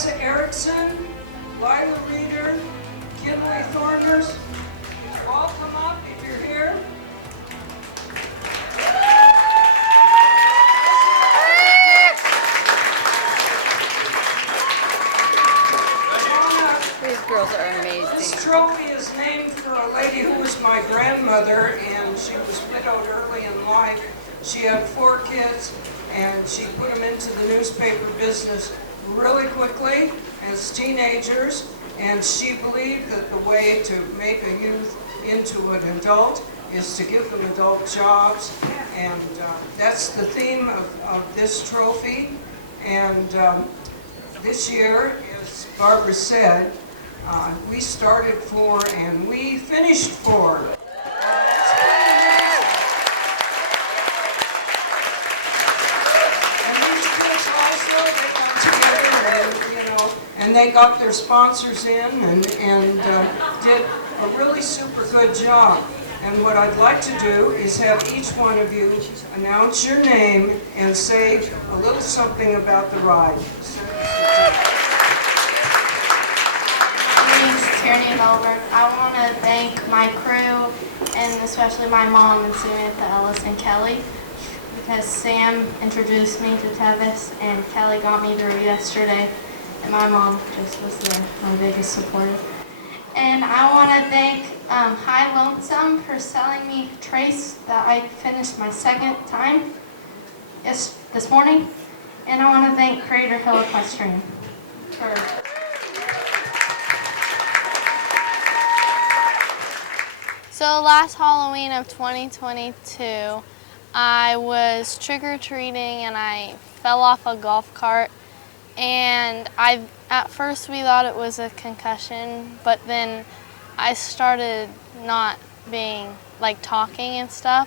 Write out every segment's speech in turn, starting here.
Tessa Erickson, Lila Reeder, Kinley Thorners. All come up if you're here. These girls are amazing. This trophy is named for a lady who was my grandmother, and she was widowed early in life. She had 4 kids, and she put them into the newspaper business really quickly as teenagers, and she believed that the way to make a youth into an adult is to give them adult jobs, and that's the theme of this trophy. And this year, as Barbara said, we started 4 and we finished 4. And these kids also, they got together and, and they got their sponsors in and did a really super good job. And what I'd like to do is have each one of you announce your name and say a little something about the ride. I want to thank my crew and especially my mom and Samantha Ellis and Kelly, because Sam introduced me to Tevis and Kelly got me through yesterday, and my mom just was there, my biggest supporter. And I want to thank High Lonesome for selling me Trace that I finished my 2nd time this morning. And I want to thank Crater Hill Equestrian for... So last Halloween of 2022, I was trick-or-treating and I fell off a golf cart, and at first we thought it was a concussion, but then I started not being talking and stuff,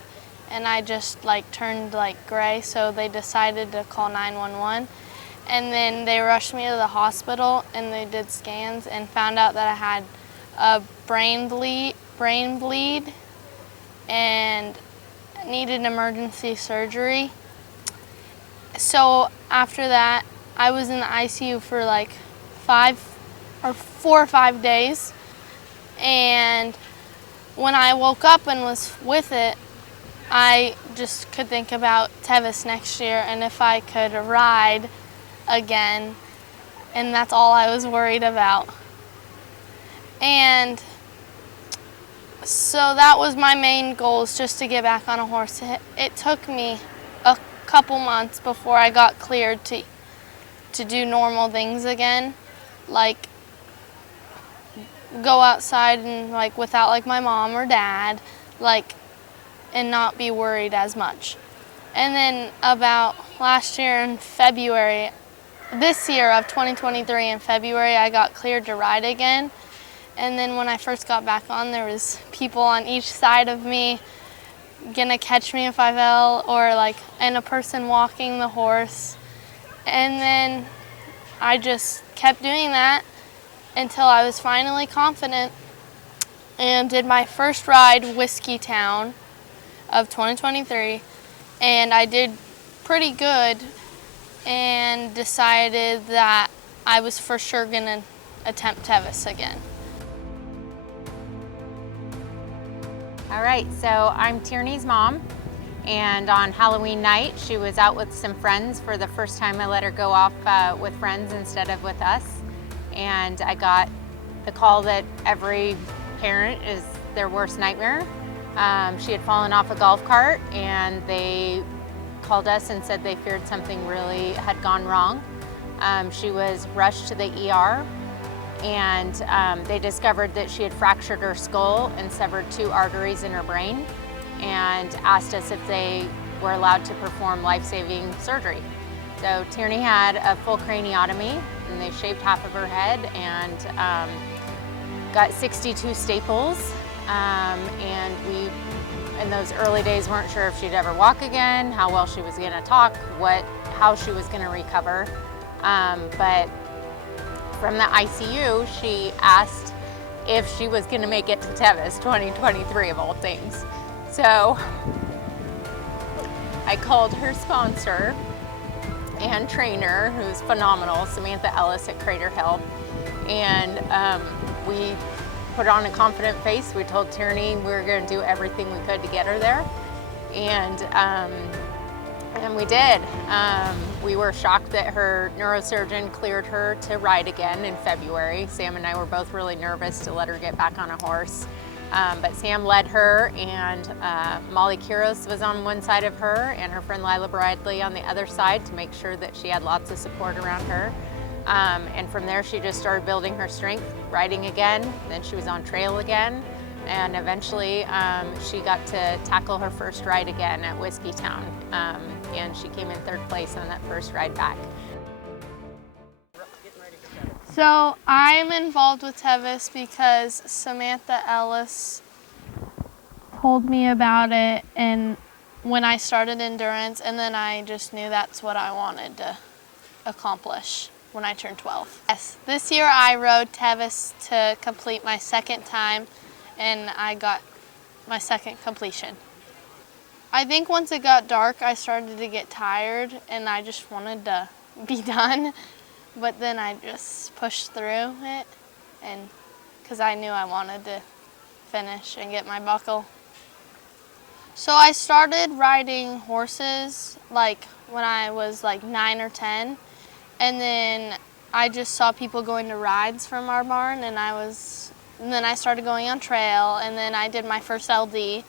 and I just turned gray, so they decided to call 911. And then they rushed me to the hospital and they did scans and found out that I had a brain bleed and needed emergency surgery. So after that, I was in the ICU for 4 or 5 days. And when I woke up and was with it, I just could think about Tevis next year and if I could ride again. And that's all I was worried about. And so that was my main goal, is just to get back on a horse. It took me a couple months before I got cleared to do normal things again, like go outside and without my mom or dad, and not be worried as much. And then about last year in February, this year of 2023 in February, I got cleared to ride again. And then when I first got back on, there was people on each side of me gonna catch me if I fell, or and a person walking the horse. And then I just kept doing that until I was finally confident and did my first ride, Whiskey Town, of 2023. And I did pretty good and decided that I was for sure gonna attempt Tevis again. All right, so I'm Tierney's mom, and on Halloween night she was out with some friends for the first time. I let her go off with friends instead of with us, and I got the call that every parent is their worst nightmare. She had fallen off a golf cart, and they called us and said they feared something really had gone wrong. She was rushed to the ER, and they discovered that she had fractured her skull and severed 2 arteries in her brain, and asked us if they were allowed to perform life-saving surgery. So Tierney had a full craniotomy, and they shaved half of her head and got 62 staples. And we, in those early days, weren't sure if she'd ever walk again, how well she was gonna talk, how she was gonna recover. But from the ICU, she asked if she was gonna make it to Tevis 2023 of all things. So I called her sponsor and trainer, who's phenomenal, Samantha Ellis at Crater Hill. And we put on a confident face. We told Tierney we were going to do everything we could to get her there. And we did. We were shocked that her neurosurgeon cleared her to ride again in February. Sam and I were both really nervous to let her get back on a horse. But Sam led her, and Molly Kiros was on one side of her and her friend Lila Bradley on the other side to make sure that she had lots of support around her. And from there she just started building her strength, riding again. Then she was on trail again, and eventually she got to tackle her first ride again at Whiskeytown, and she came in 3rd place on that first ride back. So I'm involved with Tevis because Samantha Ellis told me about it, and when I started endurance, and then I just knew that's what I wanted to accomplish when I turned 12. Yes, this year I rode Tevis to complete my 2nd time, and I got my 2nd completion. I think once it got dark, I started to get tired, and I just wanted to be done. But then I just pushed through it, and because I knew I wanted to finish and get my buckle. So I started riding horses like when I was like 9 or 10, and then I just saw people going to rides from our barn, and then I started going on trail, and then I did my first LD,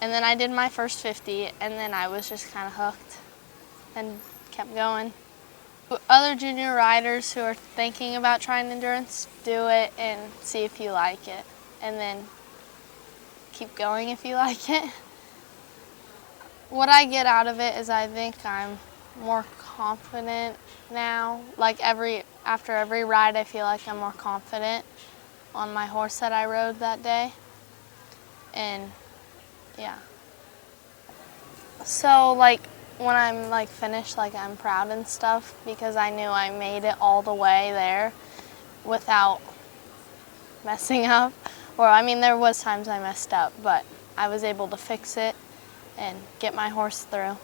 and then I did my first 50, and then I was just kind of hooked and kept going. Other junior riders who are thinking about trying endurance, do it and see if you like it, and then keep going if you like it. What I get out of it is I think I'm more confident now. Like after every ride, I feel like I'm more confident on my horse that I rode that day. And yeah. So like when I'm like finished, like I'm proud and stuff because I knew I made it all the way there without messing up. Or I mean, there was times I messed up, but I was able to fix it and get my horse through.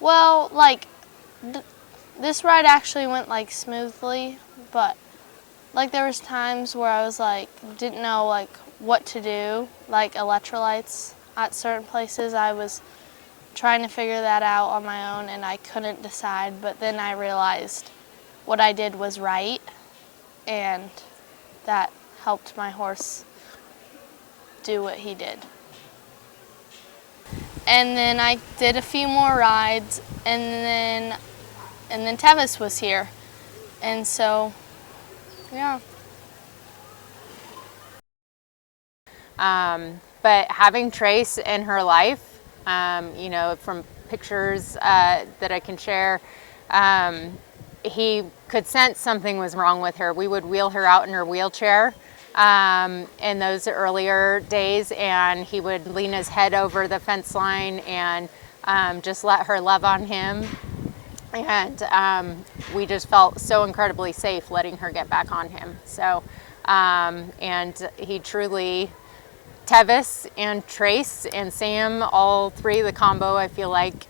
Well, like this ride actually went like smoothly, but like there was times where I was like didn't know like what to do, like electrolytes at certain places. I was trying to figure that out on my own, and I couldn't decide, but then I realized what I did was right, and that helped my horse do what he did. And then I did a few more rides, and then Tevis was here, and so yeah. But having Trace in her life, you know, from pictures that I can share, he could sense something was wrong with her. We would wheel her out in her wheelchair in those earlier days, and he would lean his head over the fence line and just let her love on him. And we just felt so incredibly safe letting her get back on him. So, and he truly, Tevis and Trace and Sam, all three, the combo, I feel like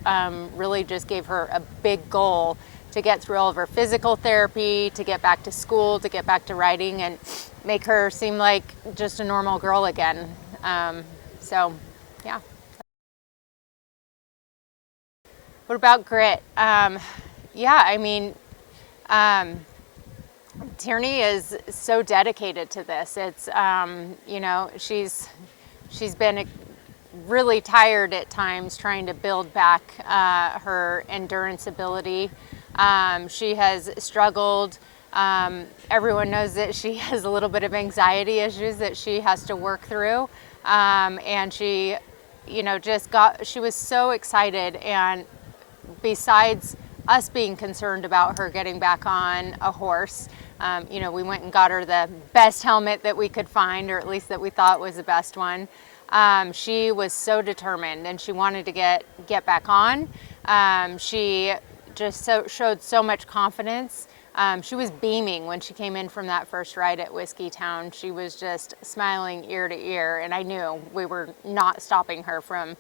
really just gave her a big goal to get through all of her physical therapy, to get back to school, to get back to riding, and make her seem like just a normal girl again. So, yeah. What about grit? Yeah, I mean, Tierney is so dedicated to this. It's, you know, she's been really tired at times trying to build back her endurance ability. She has struggled. Everyone knows that she has a little bit of anxiety issues that she has to work through. And she, you know, she was so excited, and besides us being concerned about her getting back on a horse, you know, we went and got her the best helmet that we could find, or at least that we thought was the best one. She was so determined, and she wanted to get back on. She just showed so much confidence. She was beaming when she came in from that first ride at Whiskeytown. She was just smiling ear to ear, and I knew we were not stopping her from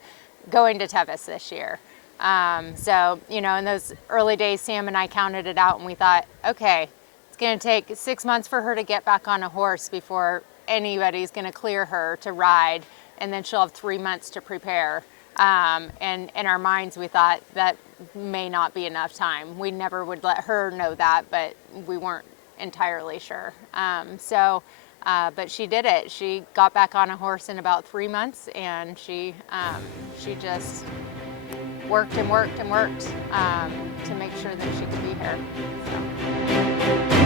going to Tevis this year. So, you know, in those early days, Sam and I counted it out and we thought, okay, it's going to take 6 months for her to get back on a horse before anybody's going to clear her to ride, and then she'll have 3 months to prepare. And in our minds, we thought that may not be enough time. We never would let her know that, but we weren't entirely sure. But she did it. She got back on a horse in about 3 months, and she just worked and worked and worked to make sure that she could be here. So.